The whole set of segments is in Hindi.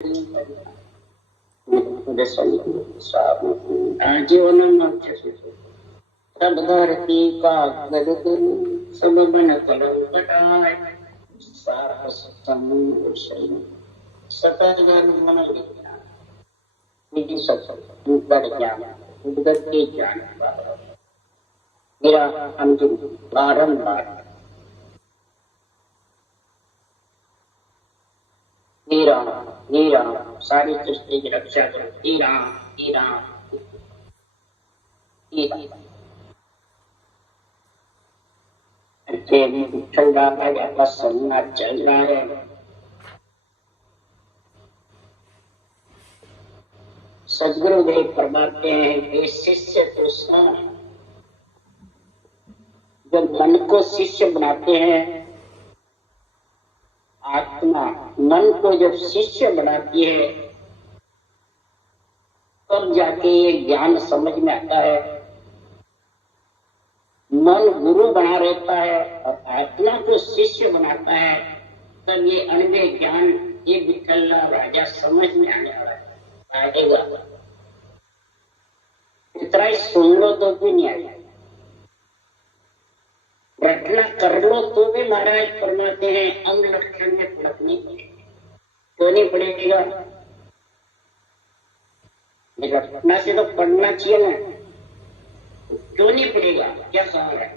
जीवन सब धरती का गदगद सब बन कलम कटाए सारा समुद्र शरीर सकल मन विज्ञान निधि सत्संग उद्गत ज्ञान उद्गत के ज्ञान मेरा अंतिम बारंबार हे राम सारी सृष्टि की रक्षा करो। हे राम ठंडा का सन्ना चल रहा है। सदगुरुदेव फरमाते हैं कि शिष्य तो जब मन को शिष्य बनाते हैं, आत्मा मन को जब शिष्य बनाती है तब जाके ये ज्ञान समझ में आता है। मन गुरु बना रहता है और आत्मा को शिष्य बनाता है, तब ये अनवे ज्ञान ये विठल्ला राजा समझ में आने वाला है। आएगा इतना ही सुन लो तो भी नहीं आएगा, रटना कर लो तो भी महाराज फरमाते हैं अंग लक्षण में फर्क नहीं पड़ेगा। क्यों नहीं पड़ेगा? रटना से तो पढ़ना चाहिए ना, क्यों नहीं पड़ेगा? क्या सवाल है?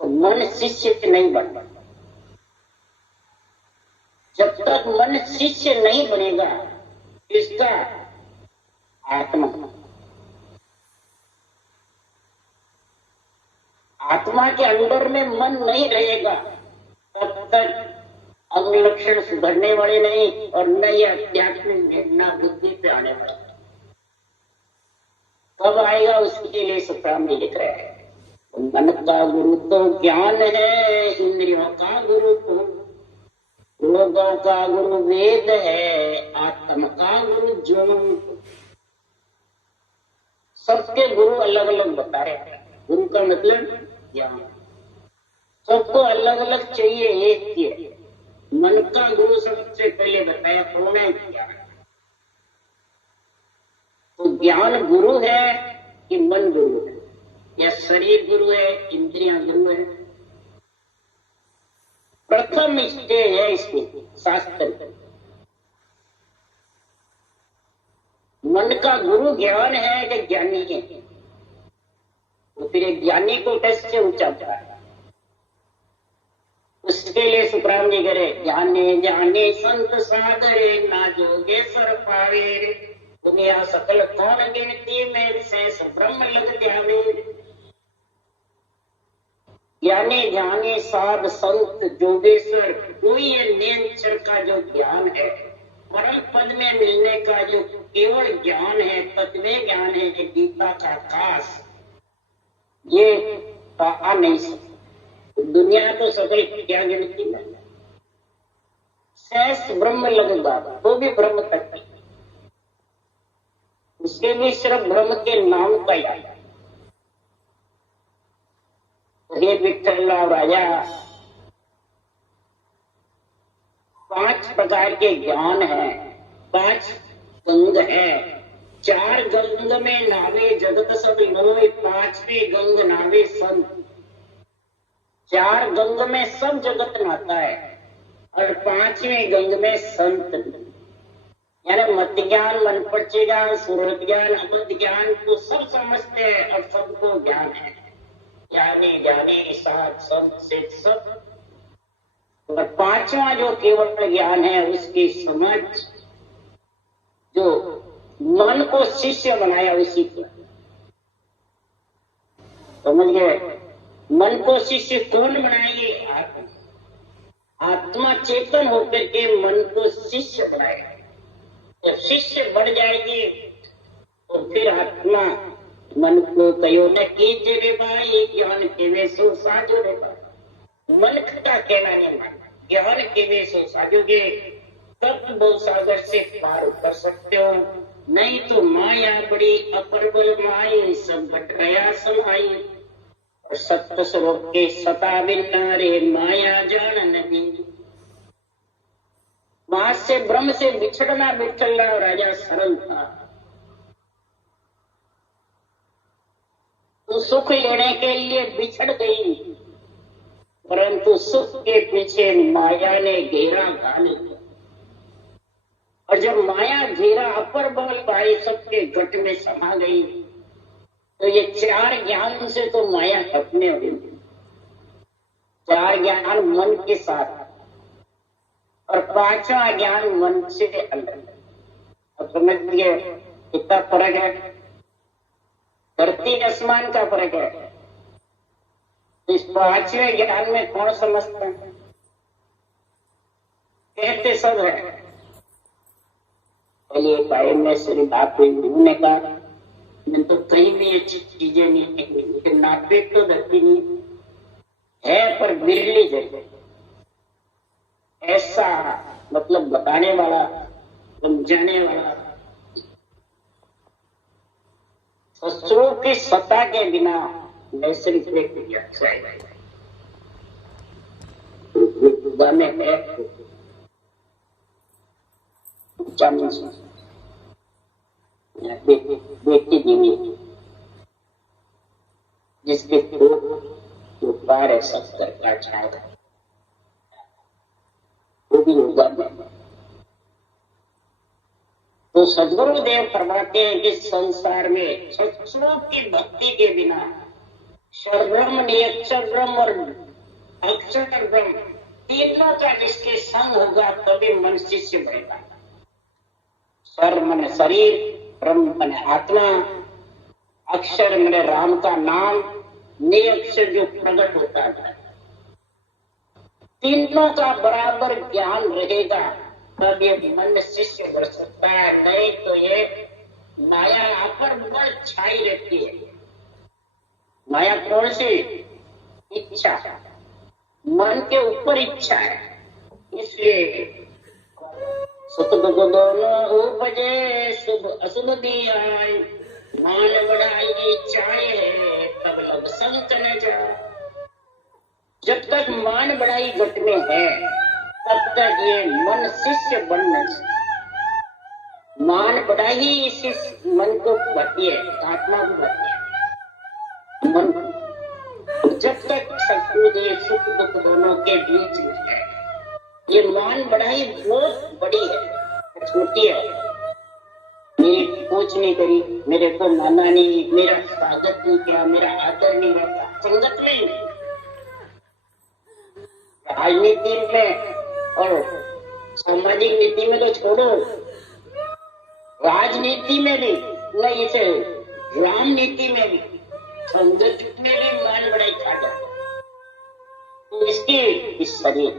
तो मन शिष्य नहीं बनता। जब तक मन शिष्य नहीं बनेगा इसका आत्मा के अंदर में मन नहीं रहेगा तब तक अंग लक्षण सुधरने वाले नहीं और न ये आध्यात्मिक भेदना बुद्धि पे आने वाला। कब आएगा उसके लिए सुप्राम लिख रहे हैं। मन का गुरु तो ज्ञान है, इंद्रियों का गुरु तो लोगों का गुरु वेद है, आत्मा का गुरु जो। सबके गुरु अलग अलग बता रहे हैं। गुरु का मतलब ज्ञान, सबको अलग अलग चाहिए। एक ही मन का गुरु सबसे पहले बताया कौन है? ज्ञान। तो ज्ञान गुरु है कि मन गुरु है, या शरीर गुरु है, इंद्रियां गुरु है? प्रथम स्टेज है इसमें शास्त्र। मन का गुरु ज्ञान है कि ज्ञानी है? तो फिर ज्ञानी को कैसे उचाता है? उसके लिए सुप्राम जी करे जाने जाने संत सागरे ना जोगे सर पावे, दुनिया सकल कौन गिनती में से ब्रह्म लग जावे। ज्ञाने जाने साध संत जोगेश्वर, कोई ये नेचर का जो ज्ञान है, परम पद में मिलने का जो केवल ज्ञान है, तत्व ज्ञान है, जो गीता का आकाश, ये आ नहीं सकता। दुनिया तो सकल क्या गिनती में शेष ब्रह्म लगेगा तो भी ब्रह्म तक, उसके भी सिर्फ ब्रह्म के नाम का याद। हे विठल राजा, 5 प्रकार के ज्ञान है, 5 गंग है। 4 गंग में नावे जगत सब लोय, 5वीं गंग नावे संत। 4 गंग में सब जगत नहाता है और 5वीं गंग में संत। यानी मत ज्ञान, मन पर्चे ज्ञान, सूरत ज्ञान, अबद्ध ज्ञान को सब समझते हैं और सबको ज्ञान है। ज्ञानी ज्ञानी साध संत से सब। और 5वां जो केवल ज्ञान है उसकी समझ, जो मन को शिष्य बनाया उसी को समझ गए। मन को शिष्य कौन बनाएंगे? आत्मा चेतन होकर के मन को शिष्य बनाएगा। जब शिष्य बढ़ जाएगी तो फिर आत्मा मन को कहो न कीजिए रे भाई, ज्ञान के वे सो साजो रे भाई। मन का कहना नहीं मानना, ज्ञान के वे सो साजोगे तब भव सागर से पार कर सकते हो, नहीं तो माया बड़ी अपरबल माई, सब बट गया समाई। और सत्य स्वरूप के सता बिना रे माया जान नहीं। वहां से ब्रह्म से बिछड़ना बिछड़ना राजा सरल था। तो सुख लेने के लिए बिछड़ गई, परंतु सुख के पीछे माया ने घेरा घाल दिया। और जब माया घेरा अपर बल भाई सबके गट में समा गई, तो ये चार ज्ञान से तो माया अपने हो गई। चार ज्ञान मन के साथ और पांचवा ज्ञान मन से अलग। अब समझिए कितना फर्क है, धरती आसमान का फर्क है। इस पांचवें ज्ञान में कौन समझता है? कहते सब है। चलिए टाइम में श्री बात ने कहा, मैं तो कहीं भी अच्छी चीजें नहीं, लेकिन नापे तो धरती नहीं है, पर बिरली जगह ऐसा मतलब बताने वाला, समझाने वाला, शस्त्रों की सत्ता के बिना नैसर्गिक व्यक्ति अच्छा है व्यक्ति जीवी जिसके तो पार है सत्तर का छाया, वो भी होगा। तो सदगुरुदेव फरमाते हैं कि संसार में शस्त्रों की भक्ति के बिना शब्रह्म, निरक्षर ब्रह्म और अक्षर ब्रह्म तीनों का जिसके संग होगा तभी मन शिष्य बनेगा। स्वर मन शरीर, ब्रह्म मन आत्मा, अक्षर मन राम का नाम, निरक्षर जो प्रकट होता है। तीनों का बराबर ज्ञान रहेगा तब ये मन शिष्य बढ़ सकता है, नहीं तो ये माया अपर बल छाई रहती है। माया कौन सी? इच्छा, मन के ऊपर इच्छा है। इसलिए सुख दुख दोनों उपजे, शुभ अशुभ दिया, मान बढ़ाई चाहे तब लग संत न जा। जब तक मान बढ़ाई घट में है तब तक ये मन शिष्य बन नहीं सकता। मान बढ़ाई इस मन को बढ़ती है, आत्मा को बढ़ती है। मन जब तक सत्सुदेव सुख दुख दोनों के बीच में है, ये मान बढ़ाई बहुत बड़ी है, छोटी है। मेरी पूछ नहीं करी, मेरे को माना नहीं, मेरा स्वागत नहीं किया, मेरा आदर नहीं रखा, संगत में राजनीति में और सामाजिक नीति में तो छोड़ो, राजनीति में भी नहीं, इसे राम नीति में भी, संगत में भी मान बढ़ाई खा जाता। तो इसकी इस शरीर,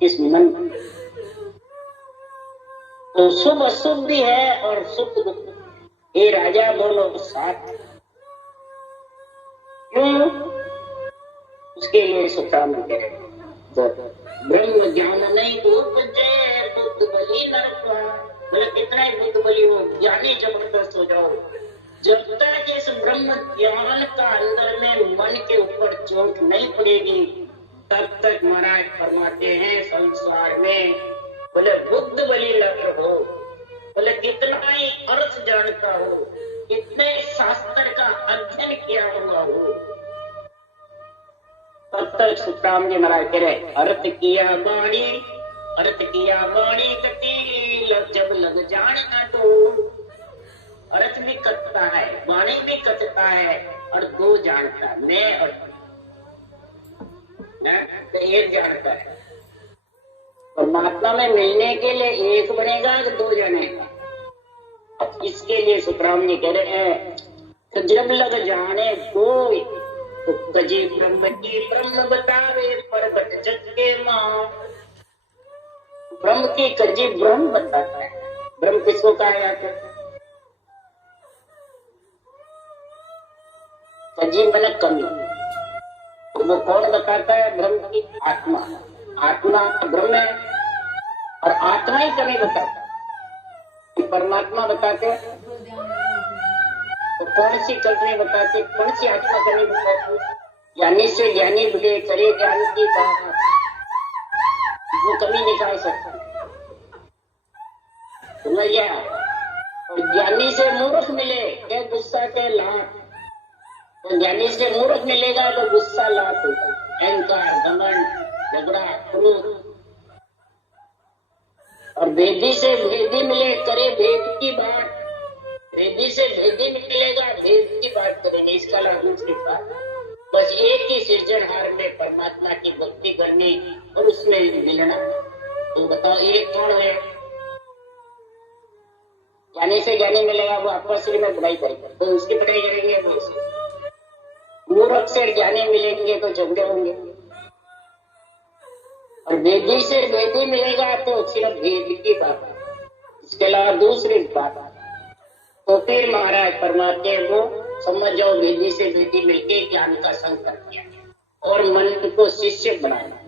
इस मन तो शुभ अशुभ भी है और सुख दुख, ये राजा दोनों साथ। क्यों? उसके लिए सुखाम करें। ब्रह्म ज्ञान नहीं उपजे, बुद्ध बलि नरका। मतलब कितना ही बुद्ध बलि हो, ज्ञानी जबरदस्त हो जाओ, जब तक इस ब्रह्म ज्ञान का अंदर में मन के ऊपर चोट नहीं पड़ेगी तब तक महाराज फरमाते हैं संसार में बोले बुद्ध बलि नर हो, बोले कितना ही अर्थ जानता हो, कितने शास्त्र का अध्ययन किया हुआ हो, तब तक सुखराम जी महाराज कह रहे अर्थ किया बाणी कटी, जब लग जाना तो अर्थ भी कटता है, वाणी भी कटता है, और दो जानता है, मैं और तो एक जानता है। परमात्मा में मिलने के लिए एक बनेगा कि दो जनेगा? इसके लिए सुखराम जी कह रहे हैं तो जब लग जाने दो तो कजी ब्रह्म की ब्रह्म बतावे, परबत जग के मां। ब्रह्म की कजी ब्रह्म बताता है। ब्रह्म किसको कहा जाता है? कजी मन कमी, वो कौन बताता है? ब्रह्म की आत्मा। आत्मा ब्रह्म है और आत्मा ही कमी बताता है। परमात्मा बताते तो कौन सी कमी बताते, कौन सी आत्मा कमी बताती? ज्ञानी से ज्ञानी बुझे करे ज्ञान की बात, वो कमी निकाल सकता। समझ गया। और ज्ञानी से मूर्ख मिले क्या गुस्सा के लाख, तो ज्ञानी से मूर्ख मिलेगा तो गुस्सा लाख होगा, अहंकार, घमंड, झगड़ा, क्रोध। और वेदी से भेदी मिले करे भेद की बात, वेदी से भेदी मिलेगा भेद की बात करेंगे, इसका लाभ दूसरी बात। बस एक ही सृजनहार में परमात्मा की भक्ति करनी और उसमें मिलना। तो बताओ एक कौन है? ज्ञानी से ज्ञानी मिलेगा वो आपस में बुराई करेगा तो उसकी बुराई करेंगे, वो मूर्ख से ज्ञानी मिलेंगे तो झगड़े होंगे। और वेदी से वेदी मिलेगा तो सिर्फ भेद की बात, इसके अलावा दूसरी बात। तो फिर महाराज परमात्मा को समझ जाओ वेदी से वेदी मिलके ज्ञान का संग कर दिया और मन को शिष्य बनाया।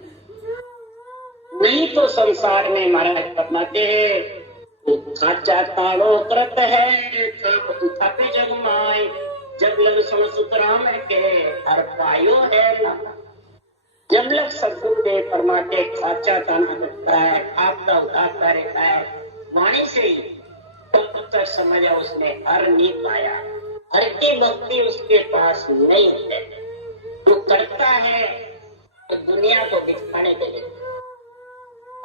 नहीं तो संसार में महाराज परमात्मा है खाचा ताड़ो कृत है थापे जग माय, जब लग सुतराम के हर पायो है ना। जब लग सदगुरुदेव परमात्मा खाचा ताना करता है, आपका उठाता रहता है वाणी से ही, तब तक समझा उसने हर नहीं पाया। हर की भक्ति उसके पास नहीं है। जो करता है तो दुनिया को दिखाने के लिए,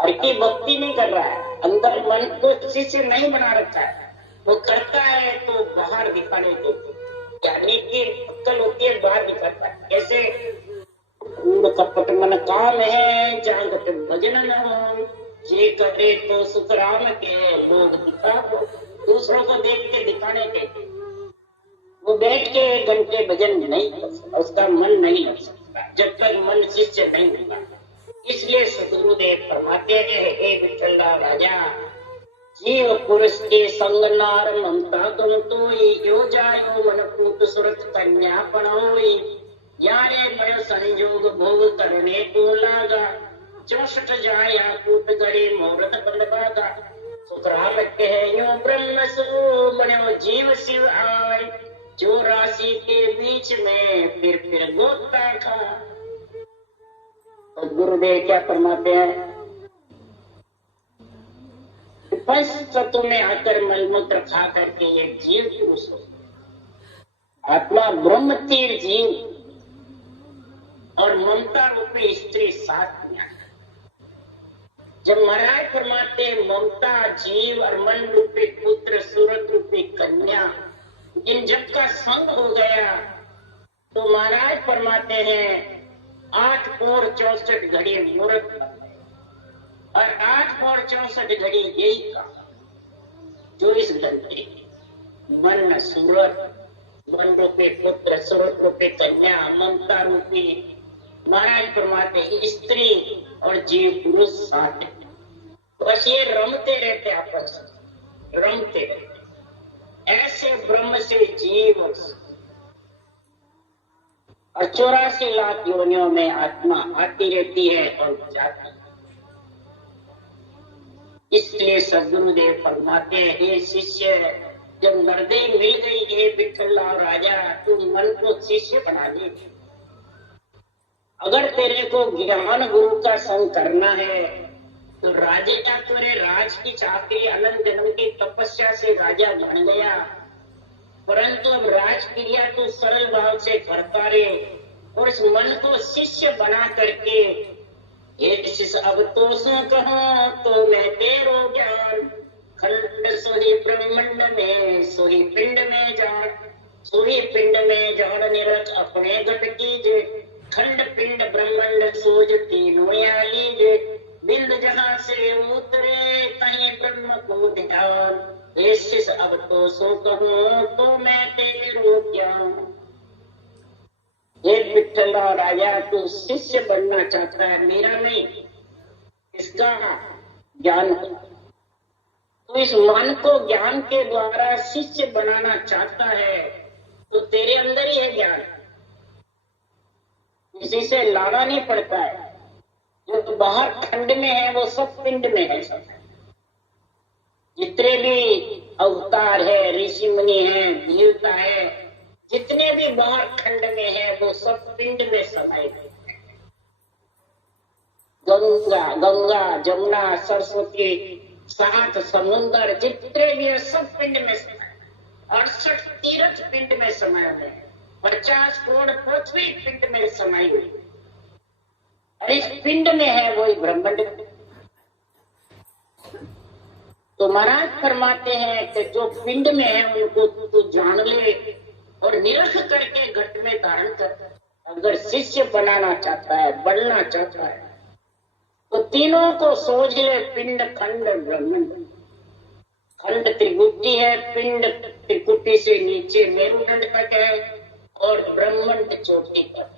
हर की भक्ति नहीं कर रहा है, अंदर मन को शिष्य नहीं बना रखा है। वो करता है तो बाहर दिखाने के लिए, ज्ञानी की अक्ल होती है बाहर दिखाता है। कैसे? कूड़ कपट मन काम है जागत भजन न हो, जे करे तो सुखराम के लोग दिखा, दूसरों को देख के दिखाने के। वो बैठ के 1 घंटे भजन नहीं कर सकता, उसका मन नहीं लग सकता जब तक मन शिष्य नहीं होगा। इसलिए सतगुरुदेव फरमाते हैं, हे विठल राजा जीव पुरुष के संग नार ममता तुम तोई, यो जायो मन पूत सुरत कन्या पढ़ोई, यारे बड़े संयोग भोग करने को लागा, 64 जाया कूट गरी मुहूर्त बलभागा। सुखराम कहे यो ब्रह्म सो बनो जीव शिव आय, जो राशि के बीच में फिर गोता खा। तो गुरुदेव क्या फरमाते हैं? पंच तत्व में आकर मलमूत्र खा करके ये जीव पुरुष हो, आत्मा ब्रह्म तीर जीव और ममता रूपी स्त्री साथ में। जब महाराज फरमाते ममता जीव और मन रूपी पुत्र सूरत रूपी कन्या, इन जब का संग हो गया तो महाराज फरमाते हैं 8 पौर 64 घड़ी मुहूर्त और 8 पौर 64 घड़ी यही का 24 घंटे मन सूरत, मन रूपी पुत्र सूरत रूपी कन्या, ममता रूपी महाराज फरमाते स्त्री और जीव पुरुष साथ। बस ये रमते रहते आपस में, रमते रहते। ऐसे ब्रह्म से जीव और 84 लाख योनियों में आत्मा आती रहती है और जाती है। इसलिए सदगुरुदेव फरमाते हैं, हे शिष्य जब नरदेह मिल गई है विठल राजा, तू मन को शिष्य बना दे। अगर तेरे को ज्ञान गुरु का संग करना है तो राजे का तुरे राज की चाकरी अनंत जन्म की तपस्या से राजा बन गया, परंतु अब राजक्रिया तो सरल भाव से करता रहे और इस मन को शिष्य बना करके ये शिष्य अब तो सो कहो तो मैं तेरो ज्ञान, खंड सोही ब्रह्मांड में सोही पिंड में जान, सोही पिंड में जान निरख अपने घट कीजे, खंड पिंड ब्रह्मांड सोज तीनों या लीजे, बिंद जहां से उतरे कहीं ब्रह्म को ध्यान, शिष्य अब तो सो कहूं तो मैं तेरो ज्ञान। ये विठल राजा तू शिष्य बनना चाहता है, मेरा नहीं, इसका ज्ञान हो। तो इस मन को ज्ञान के द्वारा शिष्य बनाना चाहता है तो तेरे अंदर ही है ज्ञान, किसी से लाना नहीं पड़ता है। जो बाहर खंड में है वो सब पिंड में है। सब जितने भी अवतार है, ऋषि मुनि है, देवता है, जितने भी बाहर खंड में है वो सब पिंड में समाये गए। गंगा, जमुना, सरस्वती 7 समुंदर जितने भी है सब पिंड में समाये, 68 तीर्थ पिंड में समाये हुए, 50 करोड़ पृथ्वी पिंड में समाई हुई। और इस पिंड में है वही ब्रह्मांड। तो महाराज फरमाते हैं कि जो पिंड में है उनको तू जान ले और निरख करके घट में धारण कर। अगर शिष्य बनाना चाहता है, बढ़ना चाहता है, तो तीनों को सोच ले, पिंड खंड ब्रह्मांड। खंड त्रिकुटी है, पिंड त्रिकुटी से नीचे मेरुदंड तक है और ब्रह्मांड चोटी तक।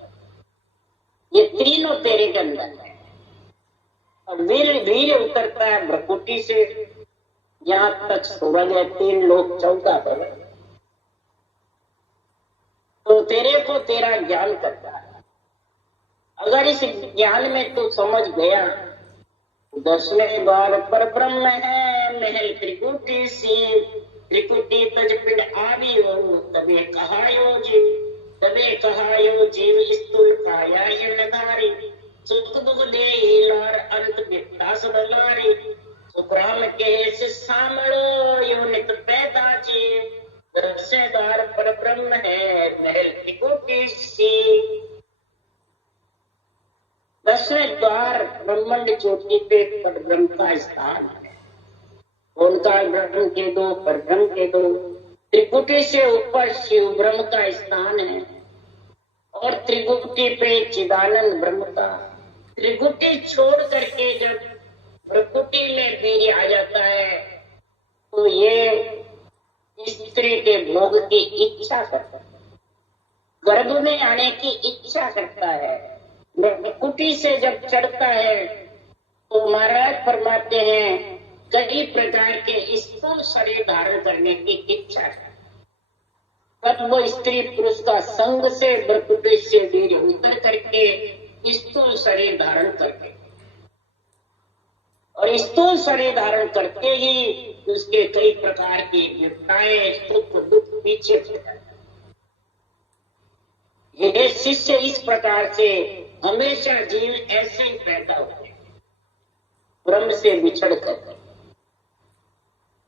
ये तीनों तेरे के अंदर है। और वीर वीर उतरता है भ्रकुटी से, यहाँ तक सूरज है, 3 लोग 14 भवन। तो तेरे को तेरा ज्ञान करता है। अगर इस ज्ञान में तू समझ गया, 10वें द्वार पर ब्रह्म है, महल त्रिकुटी सी, त्रिकुटी तज पिंड आदि हो, तबे कहायो जीव, तबे कहायो जीव स्थूल काया निर्धारी, सुख दुख दे लार अंत बिता सब लारी, सुग्राम के सामलो यो नित पैदा ची, 10वें द्वार पर ब्रह्म है, महल त्रिकुटी सी। 10वें द्वार ब्रह्मांड चोटी पे पर ब्रह्म का स्थान है। उनका ब्रह्म के दो, पर ब्रह्म के दो। त्रिकुटी से ऊपर शिव ब्रह्म का स्थान है और त्रिकुटी पे चिदानंद ब्रह्म का। त्रिकुटी छोड़ करके जब प्रकृति में वीर्य आ जाता है तो ये स्त्री के भोग की इच्छा करता है, गर्भ में आने की इच्छा करता है। प्रकृति से जब चढ़ता है तो महाराज फरमाते हैं कई प्रकार के स्थूल शरीर धारण करने की इच्छा है। तब वो स्त्री पुरुष का संग से प्रकृति से वीर्य उतर करके स्थूल शरीर धारण करके, और स्थूल शरीर धारण करके ही उसके कई प्रकार की विपदाएं, सुख दुख पीछे छूटते। ये शिष्य इस प्रकार से हमेशा जीव ऐसे ही पैदा होते हैं, ब्रह्म से बिछड़ कर।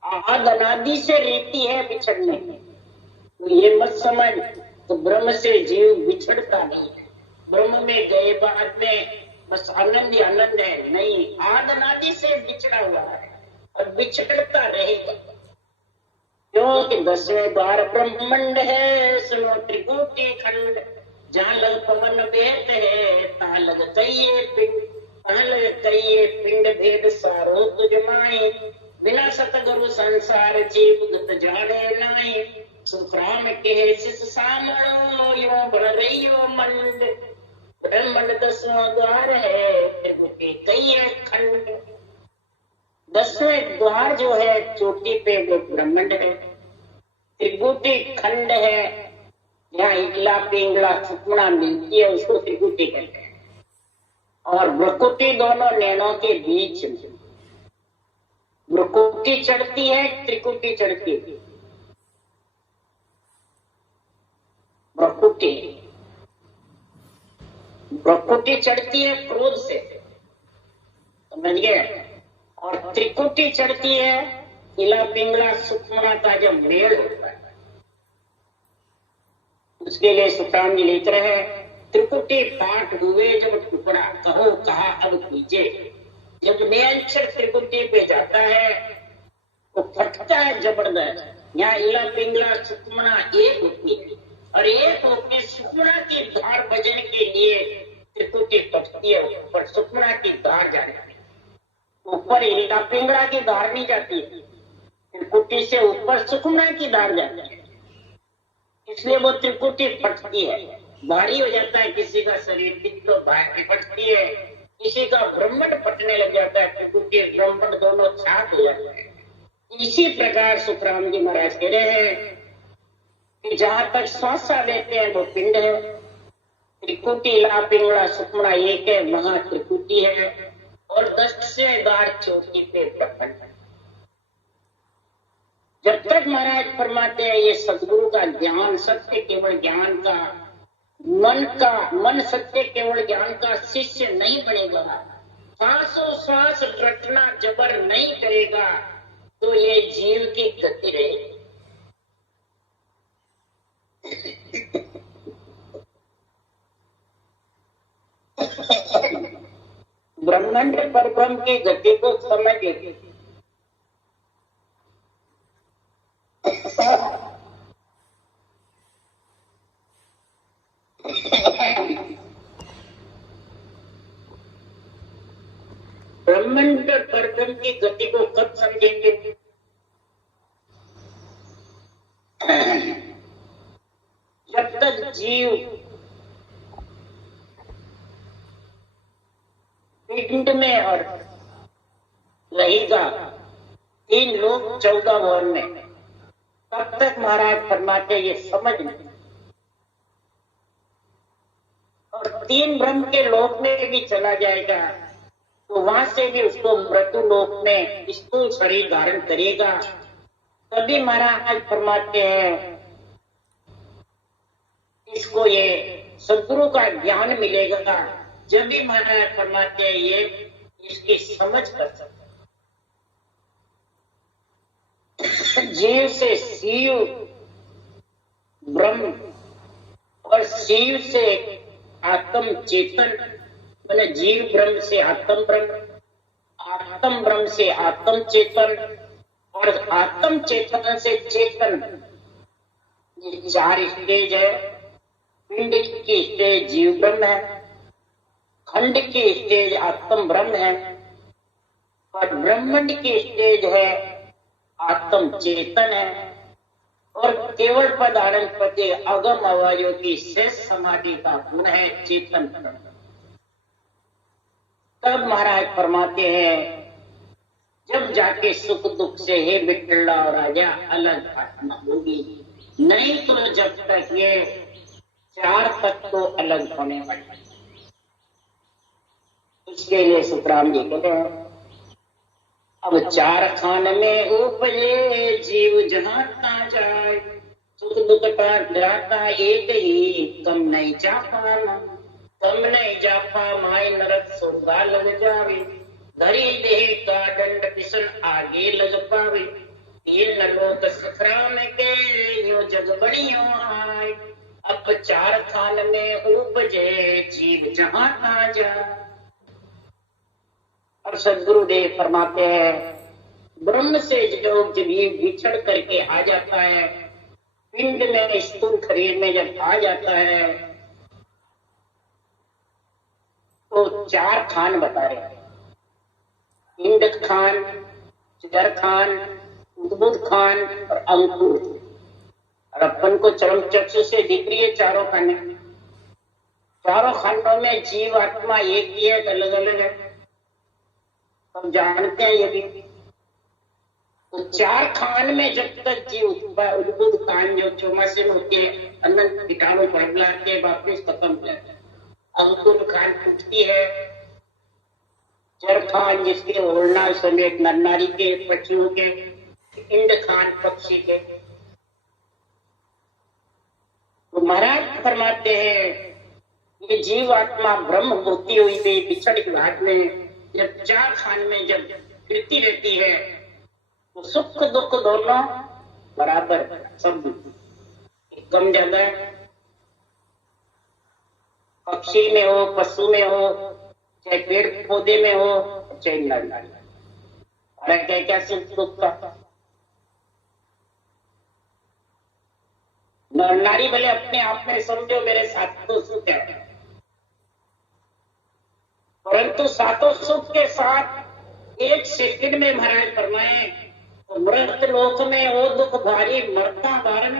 आद अनादि से रीति है बिछड़ने की, तो ये मत समझ तो ब्रह्म से जीव बिछड़ता नहीं है। ब्रह्म में गए बाद में बस आनंद ही आनंद है, नहीं, आद अनादि से बिछड़ा हुआ है और बिछड़ता रहेगा। क्योंकि 10वें द्वार ब्रह्मांड है, सुनो त्रिकुटी खंड, जहाँ लग पवन भेद है, ता लग कहिए पिंड, तहाँ लग कहिए पिंड भेद सारो तुझ माई, बिना सतगुरु संसार जीव गत जाने नाई, सुखराम के शिष सामरो यो बढ़ रहियो मंड, ब्रह्मांड 10वां द्वार है, त्रिकुटी कहिए खंड। 10वें द्वार जो है चोटी पे वो ब्रह्मांड है, त्रिकुटी खंड है, यहाँ इकला पिंगला सुकुड़ा मिलती है, उसको त्रिकुटी कहते हैं। और भ्रकुटी दोनों नैनों के बीच में, भ्रकुटी चढ़ती है, त्रिकुटी चढ़ती है। भ्रकुटी चढ़ती है क्रोध से, समझ गए, और त्रिकुटी चढ़ती है इला पिंगला सुखमना का जब मेल होता है। उसके लिए सुखराम जी लिख रहे हैं, त्रिकुटी पाठ हुए जब टुकड़ा, कहो कहा अब कीजे। जब नियंत्रण त्रिकुटी पे जाता है तो फटता है जबरदस्त। यहाँ इला पिंगला सुखमना एक होती है और एक होकर सुखमना की धार बजने के लिए त्रिकुटी फटती है, ऊपर सुखमना की धार जाने की, ऊपर इला पिंगला की धार नहीं जाती, त्रिकुटी से ऊपर सुखमना की धार जाती है, इसलिए वो त्रिकुटी फटती है। भारी हो जाता है किसी का शरीर, तो भारी फटती है, किसी का ब्रह्मांड फटने लग जाता है, त्रिकुटी ब्रह्मांड दोनों साथ हो जाते हैं। इसी प्रकार सुखराम जी महाराज कह रहे हैं कि जहां तक श्वासा लेते हैं वो पिंड है, त्रिकुटी ला पिंगला सुखमना एक है, वहां त्रिकुटी है, और 10वें द्वार चोटी पे ब्रह्मांड है। जब तक महाराज फरमाते हैं ये सदगुरु का ज्ञान, सत्य केवल ज्ञान का, मन सत्य केवल ज्ञान का शिष्य नहीं बनेगा, सांसों सांस रटना जबर नहीं करेगा तो ये जीव की गति रहेगी। ब्रह्मांड परब्रह्म की गति को समझे। ब्रह्मांड परब्रह्म की गति को कब समझेंगे? जब तक जीव पिंड में और रहेगा 3 लोक 14 भवन में, तब तक महाराज फरमाते ये समझ नहीं। और 3 ब्रह्म के लोक में भी चला जाएगा तो वहां से भी उसको मृत्यु लोक में स्थूल शरीर धारण करेगा। तभी महाराज फरमाते हैं इसको ये सद्गुरु का ज्ञान मिलेगा। जब भी महाराज फरमाते हैं ये इसकी समझ कर सकते। जीव से शिव ब्रह्म और शिव से आत्म चेतन, मैंने जीव ब्रह्म से आत्म ब्रह्म से आत्म चेतन और आत्म चेतन से चेतन, ये 4 स्टेज है। पिंड की स्टेज जीव ब्रह्म है, खंड की स्टेज आत्म ब्रह्म है और ब्रह्मांड की स्टेज है आत्म चेतन है। और केवल पद आनंद पते अगम आवाजों की शेष समाधि का गुण है चेतन। तब महाराज फरमाते हैं जब जाके सुख दुख से हे बिटला और राजा अलग आत्मा होगी, नहीं तो जब तक ये 4 तत्व अलग होने वाले। उसके लिए सुखराम जी कहते हैं अब 4 खान में उपजे जीव जहां ता जाए, सुख दुख का एक ही कम नहीं जा पाना, कम नहीं जापा माय नरक सोगा लग जावे, धरी देह का दंड पिसल आगे लग पावे, ये नलोक सुखराम के यो जग बड़ियों आए, अब 4 खान में उपजे जीव जहां ता जाए। और सदगुरुदेव फरमाते हैं ब्रह्म से जो जीव बिछड़ करके आ जाता है, पिंड में स्थूल शरीर में जब आ जाता है तो 4 खान बता रहे हैं, पिंड खान, जर खान, उद्भुत खान और अंकुर। और अपन को चरम चक्षु से दिख रही है 4 खाने। 4 खंडों में जीव आत्मा एक ही है, अलग अलग है, हम जानते हैं ये भी। तो 4 खान में जब तक जीव उद्भुत खान जो चौमासे होते हैं अनंत कीटाणु पड़ला के वापिस खत्म हो जाते हैं। अंकुर खान टूटती है, जर खान जिसके ओढ़ना समेत नर नारी के पक्षियों के, इंड खान पक्षी के। तो महाराज फरमाते हैं ये जीव आत्मा ब्रह्म होती हुई भी बिछड़ के हाथ में जब 4 खान में जब फिरती रहती है तो सुख दुख दोनों बराबर, सब कम ज्यादा पक्षी में हो, पशु में हो, चाहे पेड़ पौधे में हो, चाहे नर नारी। अरे क्या क्या सुख दुख का नर नारी भले अपने आप में समझो मेरे साथ तो सुख है, परंतु सातों सुख के साथ 1 सेकंड में महाराज फरमाए तो मृत लोक में हो दुख भारी मरता बारण,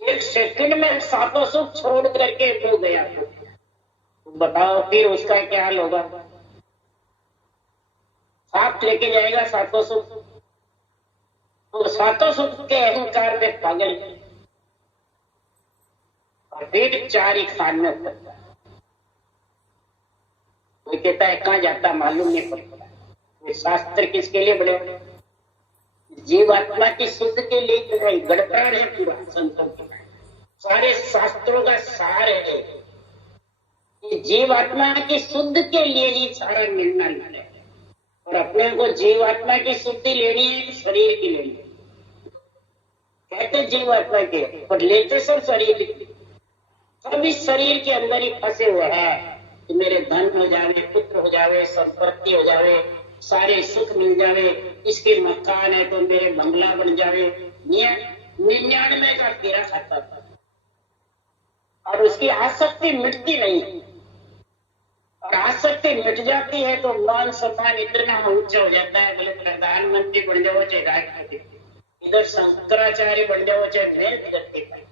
1 सेकंड में सातों सुख छोड़ करके हो गया। तो बताओ फिर उसका क्या हाल होगा? साथ लेके जाएगा सातों सुख। तो सातों सुख के अहंकार में पागल और फिर 4 ही खान में उतरता है। कोई कहता है कहाँ जाता मालूम नहीं पड़ता। ये शास्त्र किसके लिए बने? जीवात्मा की शुद्ध के लिए गड़बड़ है पूरा संतों के। सारे शास्त्रों का सार है कि जीवात्मा की शुद्ध के लिए ही सारा निर्णय लेना है, और अपने को जीवात्मा की शुद्धि लेनी है, शरीर की लेनी है। कहते जीवात्मा के, पर लेते सब शरीर की। सब इस शरीर के अंदर ही फंसे हुए हैं कि मेरे धन हो जावे, पुत्र हो जावे, संपत्ति हो जावे, सारे सुख मिल जावे, इसके मकान है तो मेरे बंगला बन जावे। 99 का कीड़ा खाता था, और उसकी आसक्ति मिटती नहीं, और आसक्ति मिट जाती है तो मान सम्मान इतना ऊंचा हो जाता है, बोले प्रधानमंत्री बन जाओ चाहे राष्ट्रपति, इधर शंकराचार्य बन जाओ चाहे मेहनत करके,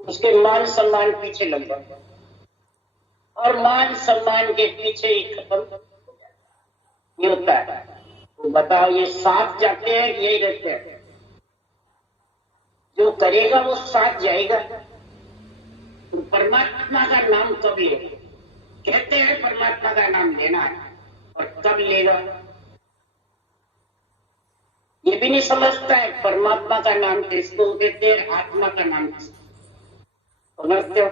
उसके मान सम्मान पीछे लग जाता है, और मान सम्मान के पीछे ही खत्म ये होता है। तो बताओ, ये साथ जाते हैं कि यही रहते हैं? जो करेगा वो साथ जाएगा। तो परमात्मा का नाम कब लेगा? कहते हैं परमात्मा का नाम लेना है, और कब लेगा ये भी नहीं समझता है। परमात्मा का नाम किसको कहते हैं, आत्मा का नाम किसको समझते हो?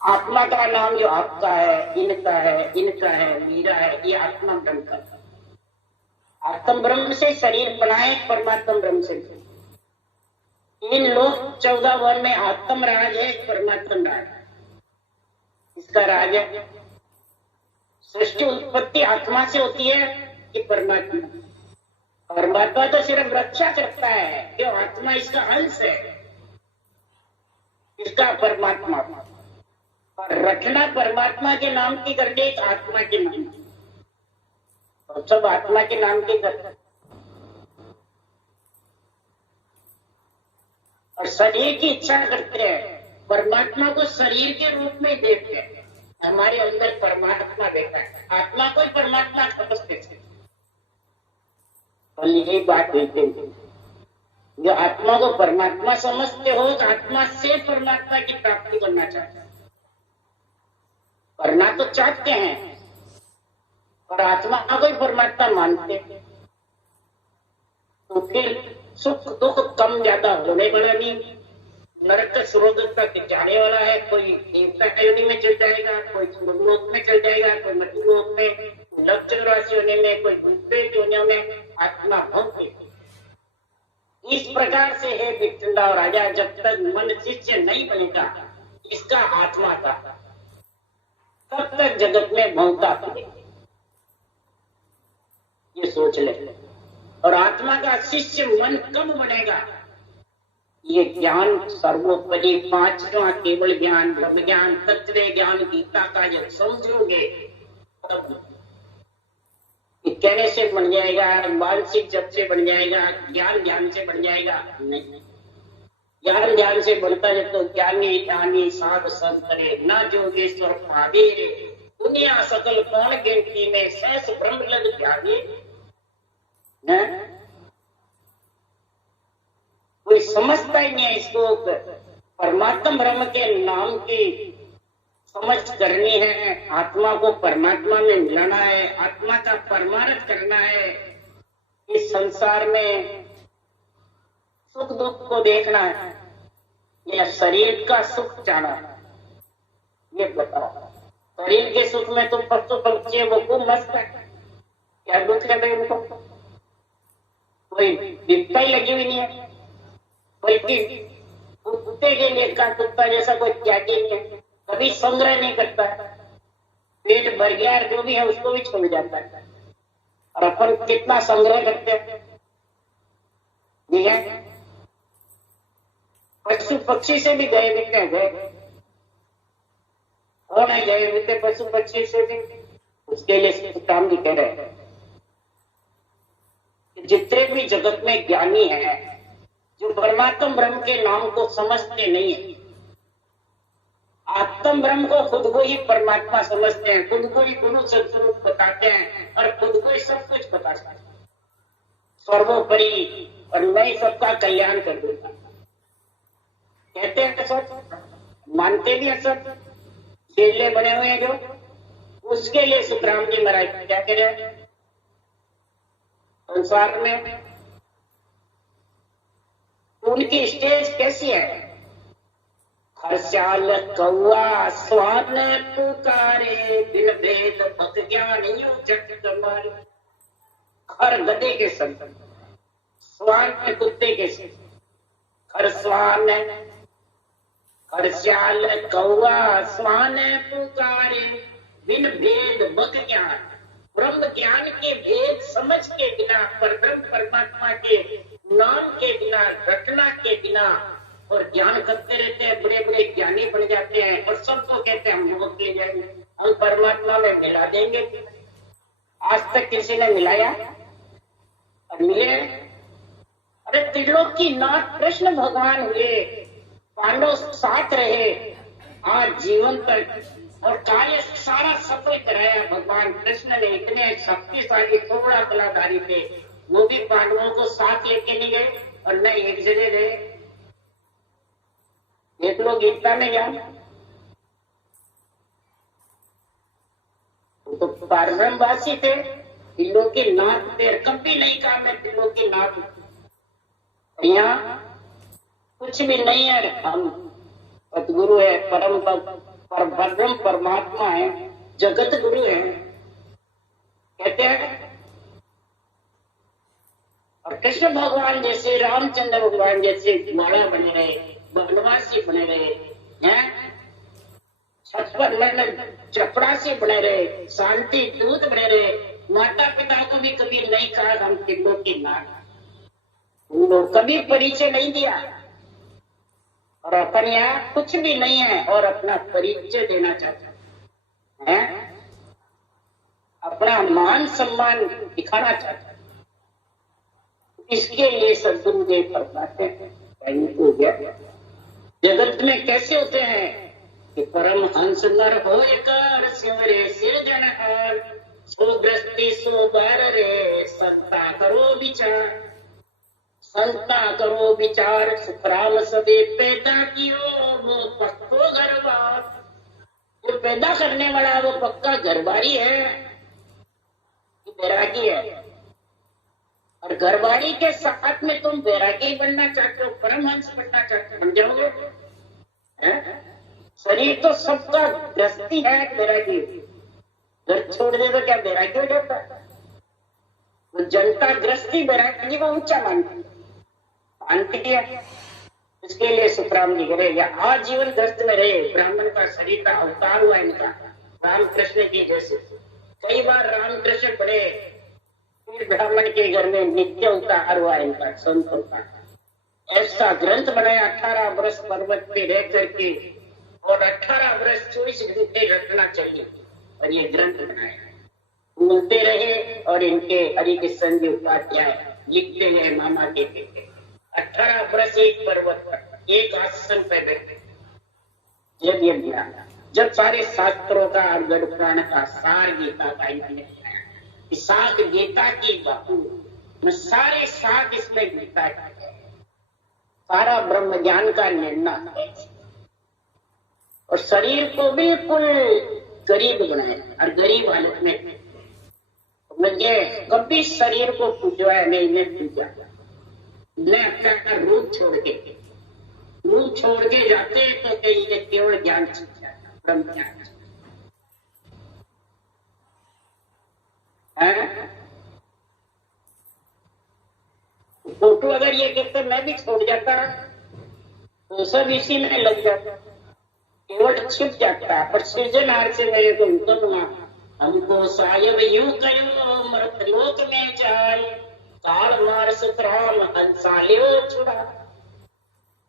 आत्मा का नाम जो आपका है, इनका है, इनका है, मेरा है, ये आत्मा ब्रह्म का। आत्म ब्रह्म से शरीर बनाए, परमात्मा ब्रह्म से। इन लोग 14 वन में आत्म राज है, परमात्मा राज है। इसका राज है। सृष्टि उत्पत्ति आत्मा से होती है कि परमात्मा? परमात्मा तो सिर्फ रक्षा करता है, क्यों? आत्मा इसका अंश है, इसका परमात्मा। और रखना परमात्मा के नाम की करके, एक आत्मा के नाम की, और सब आत्मा के नाम की करते। और शरीर की इच्छा करते हैं, परमात्मा को शरीर के रूप में देखते हैं। हमारे अंदर परमात्मा देखा है, आत्मा को ही परमात्मा समझते थे। और यही बात कहते हैं, जो आत्मा को परमात्मा समझते हो, तो आत्मा से परमात्मा की प्राप्ति करना चाहते हैं। करना तो चाहते हैं, और आत्मा को ही परमात्मा मानते हैं। तो फिर सुख दुख कम ज्यादा होने वाला नहीं, नरक स्वर्ग तक जाने वाला है। कोई देवता योनि में चल जाएगा, कोई स्वर्गलोक में चल जाएगा, कोई मृत्युलोक में, लव चौरासी होने में, कोई दूसरे योनियों में आत्मा भोगती। इस प्रकार से है विठंडा और राजा, जब तक मन शिष्य नहीं बनेगा इसका आत्मा का, तब तक जगत में भोगता फिरेगा। ये सोच ले। और आत्मा का शिष्य मन कब बनेगा? ये ज्ञान सर्वोपरि, पांचवा केवल ज्ञान, ब्रह्म ज्ञान, तत्व ज्ञान, गीता का जब समझोगे तब कहने से बन जाएगा, मानसिक जब से बन जाएगा, ज्ञान से बन जाएगा? नहीं। ज्ञान से बनता है तो ज्ञानी ध्यानी साध संत करे, न जोगेश्वर भावे रे, दुनिया सकल कौन गिनती में, सहस ब्रह्म लग ध्यानी। कोई समझता ही नहीं है इसको। परमात्मा ब्रह्म के नाम की समझ करनी है, आत्मा को परमात्मा में मिलाना है, आत्मा का परमार्थ करना है। इस संसार में सुख दुख को देखना है या शरीर का सुख चाहना है? ये बताओ। शरीर के सुख में तो पशु पक्षी वो खूब मस्त है, क्या दुख है उनको? कोई विपत्ति लगी हुई नहीं है, बल्कि कुत्ते के लिए का कुत्ता जैसा कोई त्यागी नहीं है, कभी संग्रह नहीं करता है, पेट भर गया जो भी है उसको भी छोड़ जाता है। और अपन कितना संग्रह करते हैं, ठीक है? पशु पक्षी से भी गए बीते गए, और नहीं गए बीते पशु पक्षी से भी। उसके लिए काम भी कह रहे हैं। जितने भी जगत में ज्ञानी हैं, जो परमात्मा ब्रह्म के नाम को समझते नहीं है, आत्म ब्रह्म को खुद को ही परमात्मा समझते हैं, खुद को ही गुरु सदस्वरूप बताते हैं, और खुद को ही सब कुछ बताते हैं सर्वोपरि, और मैं सबका कल्याण कर दूंगा। कहते हैं सब, मानते भी हैं सब। चेले बने हुए हैं जो, उसके लिए सुखराम जी महाराज क्या कह रहे हैं? संसार में उनकी स्टेज कैसी है? हर्षाल कौआ स्वान पुकारे, बिन भेद भक्त ज्ञान यूं जग कमारे। हर गधे के संग, स्वान में कुत्ते के संग, हर स्वान हर्षाल कौआ स्वान पुकारे, बिन भेद भक्त ज्ञान, ब्रह्म ज्ञान के भेद समझ के बिना, परब्रह्म परमात्मा के नाम के बिना, रटना के बिना, और ज्ञान करते रहते हैं, बड़े बड़े ज्ञानी बन जाते हैं और सबको कहते हैं हम लोग ले जाएंगे, हम परमात्मा में मिला देंगे। आज तक किसी ने मिलाया? और मिले? अरे त्रिलोकी नाथ कृष्ण भगवान हुए, पांडव साथ रहे आज जीवन तक, और कार्य सारा सफल कराया भगवान कृष्ण ने। इतने शक्तिशाली थोड़ा कलाधारी थे, वो भी पांडवों को साथ लेके नहीं गए और न एक जगह गए। देख लो गीता में क्या, तो पारब्रह्मवासी थे, त्रिलोकी नाथ थे, कभी नहीं कहा मैं त्रिलोकी नाथ। यहाँ कुछ भी नहीं है, हम सतगुरु है, परम परब्रह्म परमात्मा है, जगत गुरु है कहते हैं। और कृष्ण भगवान जैसे, रामचंद्र भगवान जैसे ग्वाला बने रहे, वनवासी बने रहे हैं, छप्पन मतलब चपड़ासी बने रहे, शांति दूत बने रहे, माता पिता को भी कभी नहीं कहा हम त्रिलोकी नाथ, उन्होंने कभी परिचय नहीं दिया। और अपन यहाँ कुछ भी नहीं है और अपना परिचय देना चाहता है, अपना मान सम्मान दिखाना चाहता है। इसके लिए सद्गुरुदेव फरमाते हैं, हो गया जगत में कैसे होते हैं कि परम हंस नर हो कर सिमरे सिरजनहार, सो ग्रस्ती सो बार रे संता करो विचार, संता करो विचार, सुखराम सदे पैदा कियो वो पक्को घरबार। जो पैदा करने वाला वो पक्का घरबारी है, बैरागी है। और घरबारी के साथ में तुम बैरागी बनना चाहते हो, परमहंस बनना चाहते हो, बन जाओगे। शरीर तो सबका गृहस्थी है, बैरागी घर छोड़ दे तो क्या बैरागी हो जाता है? वो जनता गृहस्थी बैरागी को ऊंचा मानती किया। इसके लिए सुखराम जी करे या आजीवन ग्रस्त में रहे, ब्राह्मण का शरीर का अवतार हुआ इनका, रामकृष्ण जी जैसे। कई बार रामकृष्ण पढ़े, फिर ब्राह्मण के घर में नित्य अवतार हुआ इनका, संतों का। ऐसा ग्रंथ बनाया 18 वर्ष पर्वत पे रह करके, और 18 वर्ष 24 घंटे रखना चाहिए, और ये ग्रंथ बनाया। मिलते रहे और इनके हरि कृष्ण जी उपाध्याय लिखते हैं मामा के 18 वर्ष एक पर्वत पर एक आसन पे बैठे, जब ये ज्ञान, जब सारे शास्त्रों का और गढ़ पुराण का सार गीता का इन्होंने सात गीता की बातों में सारे सात इसमें गीता का सारा ब्रह्म ज्ञान का निर्णय है। और शरीर को बिल्कुल गरीब बनाए, और गरीब हालत में मुझे कभी शरीर को पूजा है नहीं पूजा, मैं अपना रूप छोड़ के जाते तो ये केवल ज्ञान सीख जाता, ब्रह्म ज्ञान। फोटो अगर ये कहते मैं भी छोड़ जाता तो सब इसी में लग जाता, केवल छिप जाता। पर सृजनहार से मेरे को हुक्म हुआ, हमको सायब यूं करो मृतलोक में जाए, काल मार सुखराम हंसा ले छुड़ा।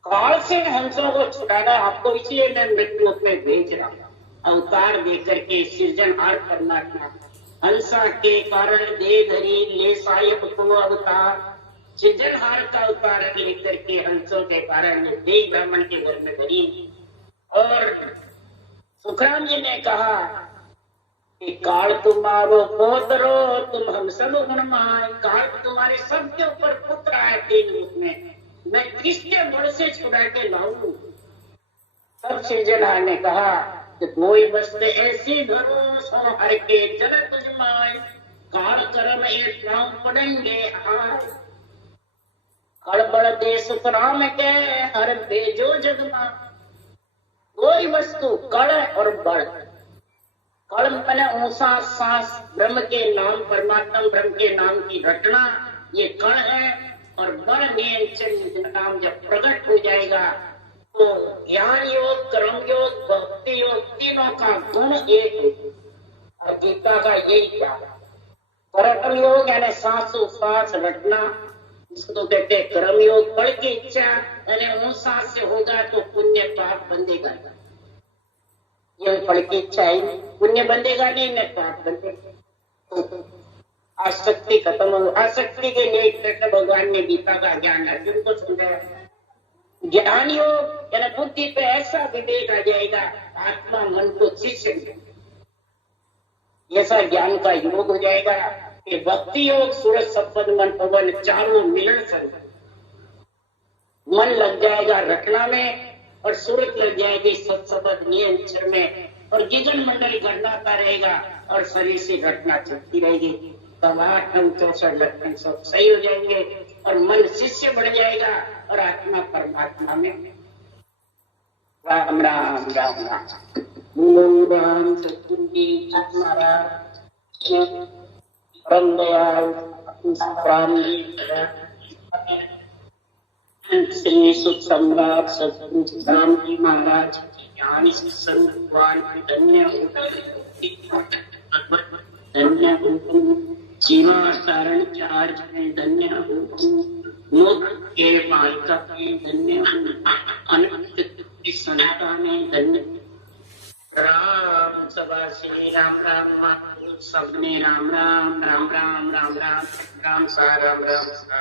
काल से हंसों को छुड़ाना आपको, इसलिए मैं मृतलोक में भेज रहा हूँ, अवतार देकर के सृजनहार परमात्मा हंसा के कारण दे धरी ले सायब को अवतार। सृजनहार का अवतार लेकर के हंसों के कारण दे ब्राह्मण के घर में धरी। और सुखराम जी ने कहा कि काल तुम्हारो पोतरो तुम हम सब गुणमाय, काल तुम्हारे सबके ऊपर पुत्र है 3 रूप में, मैं किसके बल से छुड़ा के लाऊं। तब सृजनहार ने कहा कि कोई बसते ऐसी धरो सो हर के जन तुझमाय, काल कर्म एक नाम पड़ेंगे हाय। खड़बड़ देश राम के हर भेजो जगमा। कोई वस्तु कड़ और बड़, कड़ मैंने ऊंचा सांस, ब्रह्म के नाम परमात्मा ब्रह्म के नाम की घटना, ये कण है। और बड़ नियंत्रण नाम जब प्रकट हो जाएगा तो ज्ञान योग, कर्म योग, भक्ति योग तीनों का गुण एक है। और गीता का यही क्या कर्म योग यानी सांसों सांस रटना, इसको तो कहते हैं कर्म योग। बड़ की इच्छा यानी उन सांस से होगा तो पुण्य पाप बंधेगा। ये बड़ की इच्छा है, पुण्य बंधेगा नहीं न पाप बंधेगा। आसक्ति खत्म हो, आसक्ति के लिए कृष्ण भगवान ने गीता का ज्ञान अर्जुन को समझाया। ज्ञान योग यानी बुद्धि पे ऐसा विवेक आ जाएगा, आत्मा मन को शिष्य ऐसा ज्ञान का योग हो जाएगा कि भक्ति योग सूरज सपद मन पवन चारों मिलन से मन लग जाएगा रटना में, और सूरत लग जाएगी सत्सबद नियंत्रण में, और जीवन मंडल गणनाता रहेगा और शरीर से घटना चलती रहेगी। तब 8 9 64 लक्षण सब सही हो जाएंगे और मन शिष्य बढ़ जाएगा और आत्मा परमात्मा में। राम राम राम राम। बोलो राम सतगुरु महाराज परम दयाल श्री सुख सम्राट सतगुरु राम जी महाराज ज्ञान संवान धन्य धन्य जीवा सारण चार्ज में धन्य मुख के मालिका में धन्य अनंत संता में धन्य। राम सभा श्री राम राम सबने राम राम राम राम राम राम राम सा राम राम सा।